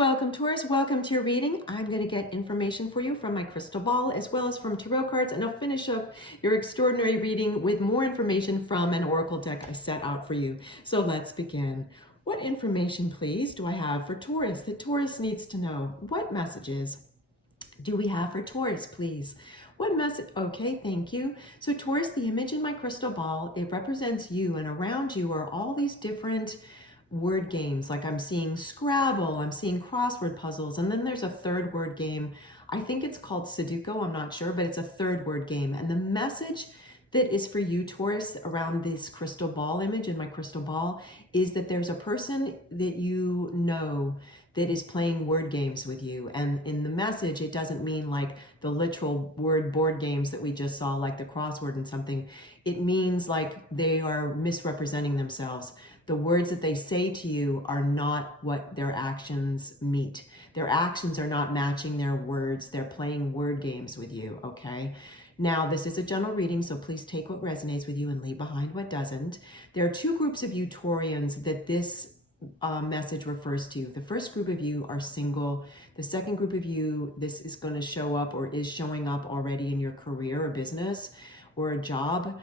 Welcome, Taurus. Welcome to your reading. I'm going to get information for you from my crystal ball as well as from tarot cards, and I'll finish up your extraordinary reading with more information from an oracle deck I set out for you. So let's begin. What information, please, do I have for Taurus that Taurus needs to know? What messages do we have for Taurus, please? What message? Okay, thank you. So Taurus, the image in my crystal ball, it represents you, and around you are all these different word games. Like I'm seeing Scrabble, I'm seeing crossword puzzles, and then there's a third word game. I think it's called Sudoku, I'm not sure, but it's a third word game. And the message that is for you, Taurus, around this crystal ball image in my crystal ball is that there's a person that you know that is playing word games with you. And in the message, it doesn't mean like the literal word board games that we just saw, like the crossword and something. It means like they are misrepresenting themselves. The words that they say to you are not what their actions meet. Their actions are not matching their words. They're playing word games with you, okay? Now, this is a general reading, so please take what resonates with you and leave behind what doesn't. There are two groups of you Taurians that this message refers to. The first group of you are single. The second group of you, this is going to show up or is showing up already in your career or business or a job.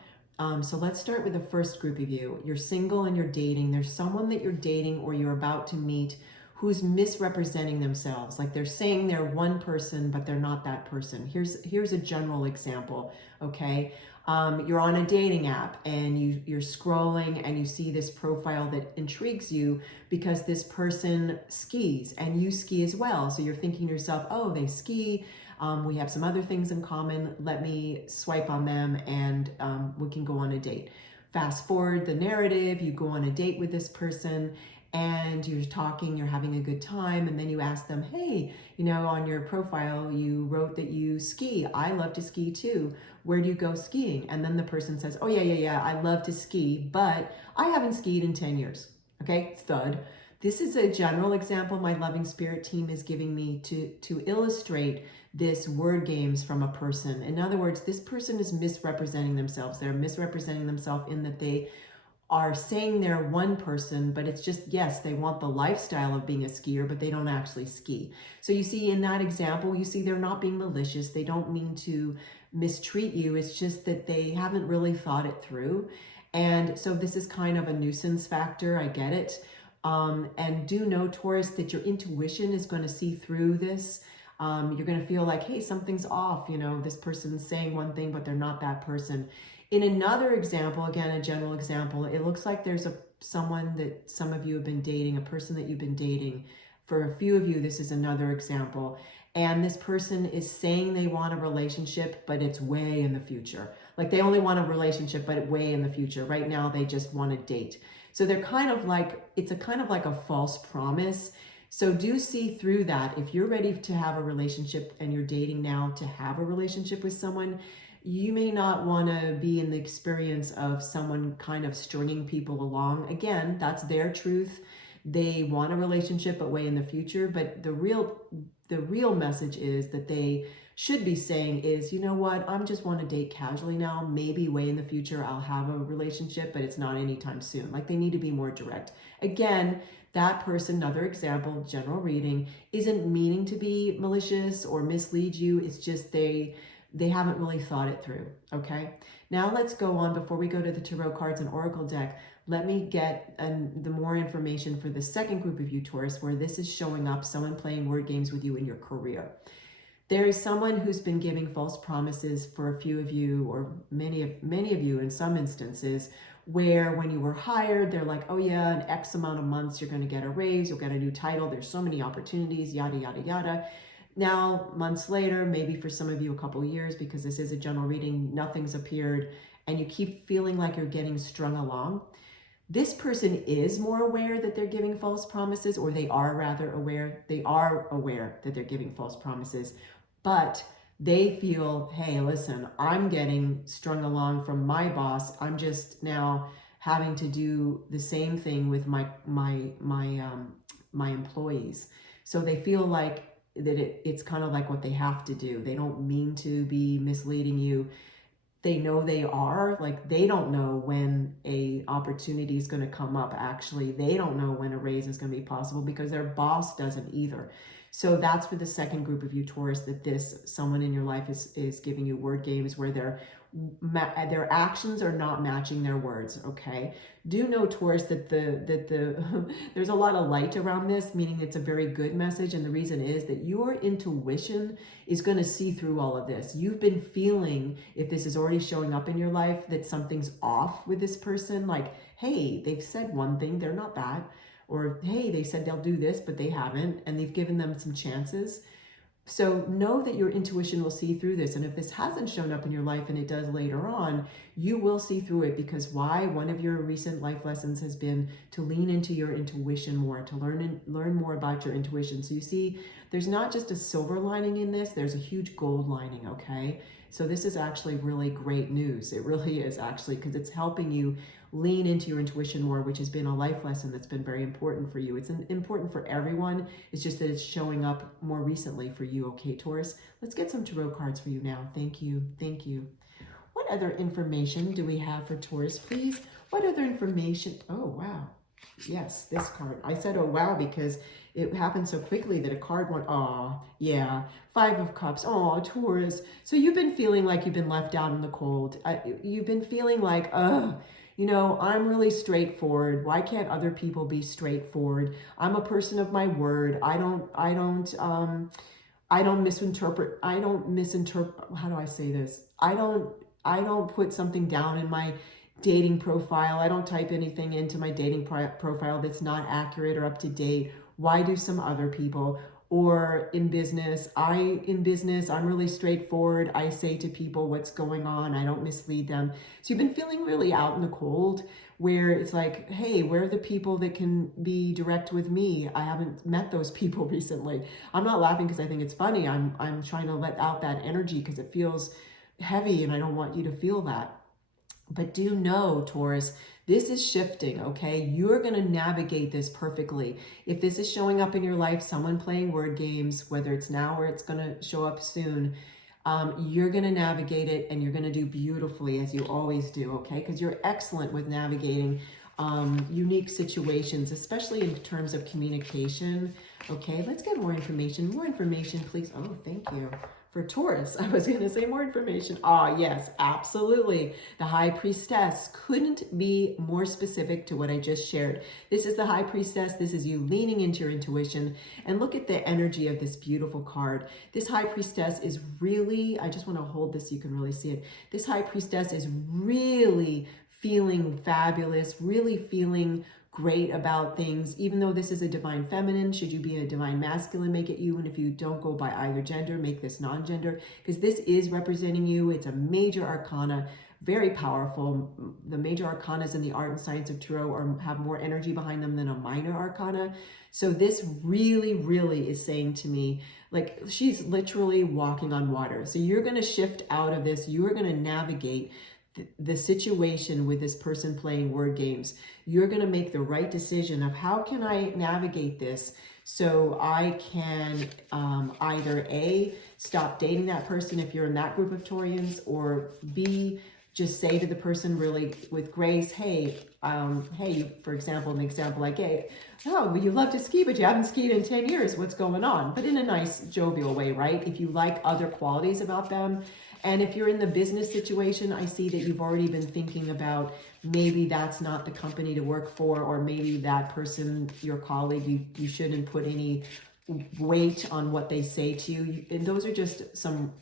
So let's start with the first group of you. You're single and you're dating. There's someone that you're dating or you're about to meet who's misrepresenting themselves. Like they're saying they're one person, but they're not that person. Here's a general example, okay? You're on a dating app and you're scrolling and you see this profile that intrigues you because this person skis and you ski as well. So you're thinking to yourself, oh, they ski. We have some other things in common. Let me swipe on them and we can go on a date. Fast forward the narrative, you go on a date with this person and you're talking, you're having a good time, and then you ask them, hey, you know, on your profile, you wrote that you ski. I love to ski too. Where do you go skiing? And then the person says, oh yeah, I love to ski, but I haven't skied in 10 years. Okay, thud. This is a general example my loving spirit team is giving me to illustrate this word games from a person. In other words, this person is misrepresenting themselves. They're misrepresenting themselves in that they are saying they're one person, but it's just, yes, they want the lifestyle of being a skier, but they don't actually ski. So you see in that example, you see they're not being malicious. They don't mean to mistreat you. It's just that they haven't really thought it through. And so this is kind of a nuisance factor. I get it. And do know, Taurus, that your intuition is going to see through this. You're going to feel like, hey, something's off. You know, this person's saying one thing, but they're not that person. In another example, again, a general example, it looks like there's someone that some of you have been dating, a person that you've been dating. For a few of you, this is another example. And this person is saying they want a relationship, but it's way in the future. Like they only want a relationship, but way in the future. Right now, they just want a date. So they're kind of like, it's a kind of like a false promise. So do see through that. If you're ready to have a relationship and you're dating now to have a relationship with someone, you may not want to be in the experience of someone kind of stringing people along. Again, that's their truth. They want a relationship, but way in the future. But the real message is that they should be saying is, you know what, I'm just want to date casually now. Maybe way in the future I'll have a relationship, but it's not anytime soon. Like they need to be more direct. Again, that person, another example, general reading, isn't meaning to be malicious or mislead you. It's just they haven't really thought it through, okay? Now let's go on. Before we go to the tarot cards and oracle deck, let me get the more information for the second group of you, Taurus, where this is showing up, someone playing word games with you in your career. There is someone who's been giving false promises for a few of you, or many of you in some instances, where when you were hired, they're like, oh yeah, in X amount of months, you're going to get a raise, you'll get a new title, there's so many opportunities, yada, yada, yada. Now, months later, maybe for some of you a couple of years, because this is a general reading, nothing's appeared, and you keep feeling like you're getting strung along. This person is more aware that they're giving false promises, or they are rather aware. They are aware that they're giving false promises, but they feel, hey, listen, I'm getting strung along from my boss. I'm just now having to do the same thing with my employees. So they feel like that it's kind of like what they have to do. They don't mean to be misleading you. they know they are. Like, they don't know when a opportunity is going to come up. Actually, they don't know when a raise is going to be possible because their boss doesn't either. So that's for the second group of you, Taurus, that someone in your life is giving you word games where their actions are not matching their words. Okay, do know, Taurus, that there's a lot of light around this, meaning it's a very good message, and the reason is that your intuition is going to see through all of this. You've been feeling, if this is already showing up in your life, that something's off with this person. Like, hey, they've said one thing, they're not that. Or, hey, they said they'll do this, but they haven't, and they've given them some chances. So know that your intuition will see through this. And if this hasn't shown up in your life and it does later on, you will see through it, because why? One of your recent life lessons has been to lean into your intuition more, to learn more about your intuition. So you see, there's not just a silver lining in this, there's a huge gold lining, okay? So this is actually really great news. It really is, actually, because it's helping you lean into your intuition more, which has been a life lesson that's been very important for you. It's important for everyone. It's just that it's showing up more recently for you, okay, Taurus? Let's get some tarot cards for you now. Thank you. Thank you. What other information do we have for Taurus, please? What other information? Oh, wow. Yes, this card. I said, oh, wow, because it happened so quickly that a card went, oh, yeah. 5 of Cups. Oh, Taurus. So you've been feeling like you've been left out in the cold. You've been feeling like, you know, I'm really straightforward. Why can't other people be straightforward? I'm a person of my word. I don't misinterpret. How do I say this? I don't put something down in my dating profile. I don't type anything into my dating profile that's not accurate or up to date. Why do some other people? Or in business, I'm really straightforward. I say to people what's going on. I don't mislead them. So you've been feeling really out in the cold, where it's like, hey, where are the people that can be direct with me? I haven't met those people recently. I'm not laughing because I think it's funny. I'm trying to let out that energy because it feels heavy and I don't want you to feel that. But do know, Taurus, this is shifting, okay? You're going to navigate this perfectly. If this is showing up in your life, someone playing word games, whether it's now or it's going to show up soon, you're going to navigate it, and you're going to do beautifully, as you always do, okay? Because you're excellent with navigating unique situations, especially in terms of communication. Okay, let's get more information. More information, please. Oh, thank you. For Taurus, I was going to say more information. Ah, yes, absolutely. The High Priestess couldn't be more specific to what I just shared. This is the High Priestess. This is you leaning into your intuition. And look at the energy of this beautiful card. This High Priestess is really, I just want to hold this so you can really see it. This High Priestess is really feeling fabulous, really feeling great about things. Even though this is a divine feminine, should you be a divine masculine, make it you. And if you don't go by either gender, make this non-gender, because this is representing you. It's a major arcana, very powerful. The major arcanas in the art and science of tarot have more energy behind them than a minor arcana. So this really, really is saying to me, like, she's literally walking on water. So you're going to shift out of this. You're going to navigate the situation with this person playing word games. You're going to make the right decision of, how can I navigate this so I can either A, stop dating that person if you're in that group of Taurians, or B, just say to the person really with grace, hey, for example, an example I gave, oh, well, you love to ski, but you haven't skied in 10 years. What's going on? But in a nice, jovial way, right? If you like other qualities about them. And if you're in the business situation, I see that you've already been thinking about, maybe that's not the company to work for, or maybe that person, your colleague, you shouldn't put any weight on what they say to you. And those are just some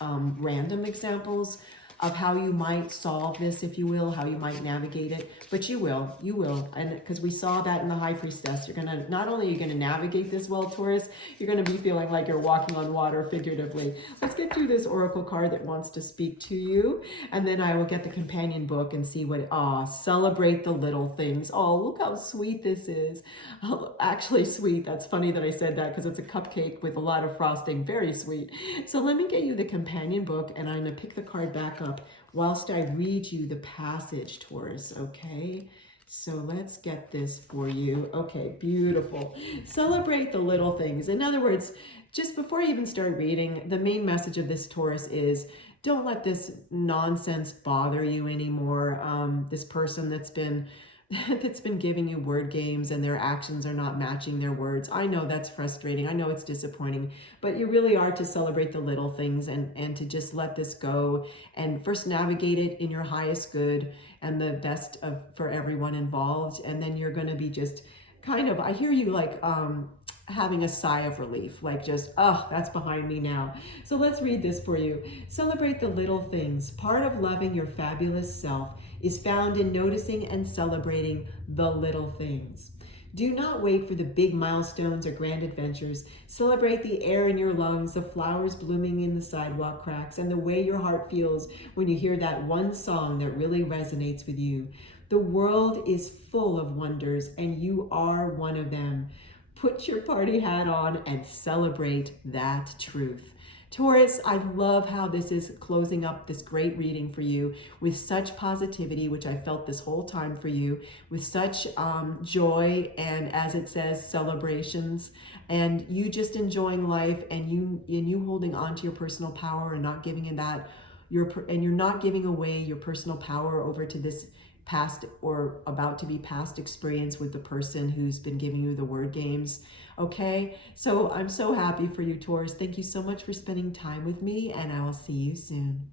random examples of how you might solve this, if you will, how you might navigate it. But you will. And because we saw that in the High Priestess, you're gonna, not only are you gonna navigate this well, Taurus, you're gonna be feeling like you're walking on water, figuratively. Let's get through this oracle card that wants to speak to you, and then I will get the companion book and see what, celebrate the little things. Oh, look how sweet this is. Oh, actually sweet. That's funny that I said that, because it's a cupcake with a lot of frosting. Very sweet. So let me get you the companion book, and I'm gonna pick the card back up whilst I read you the passage, Taurus, okay? So let's get this for you. Okay, beautiful. Celebrate the little things. In other words, just before you even start reading, the main message of this Taurus is don't let this nonsense bother you anymore. This person that's been that's been giving you word games and their actions are not matching their words. I know that's frustrating. I know it's disappointing, but you really are to celebrate the little things and to just let this go and first navigate it in your highest good and the best of for everyone involved. And then you're going to be just kind of, I hear you like having a sigh of relief, like just, oh, that's behind me now. So let's read this for you. Celebrate the little things. Part of loving your fabulous self is found in noticing and celebrating the little things. Do not wait for the big milestones or grand adventures. Celebrate the air in your lungs, the flowers blooming in the sidewalk cracks, and the way your heart feels when you hear that one song that really resonates with you. The world is full of wonders, and you are one of them. Put your party hat on and celebrate that truth. Taurus, I love how this is closing up this great reading for you with such positivity, which I felt this whole time for you, with such joy and, as it says, celebrations, and you just enjoying life and you holding on to your personal power and not giving in that and you're not giving away your personal power over to this past or about to be past experience with the person who's been giving you the word games. Okay, so I'm so happy for you, Taurus. Thank you so much for spending time with me, and I will see you soon.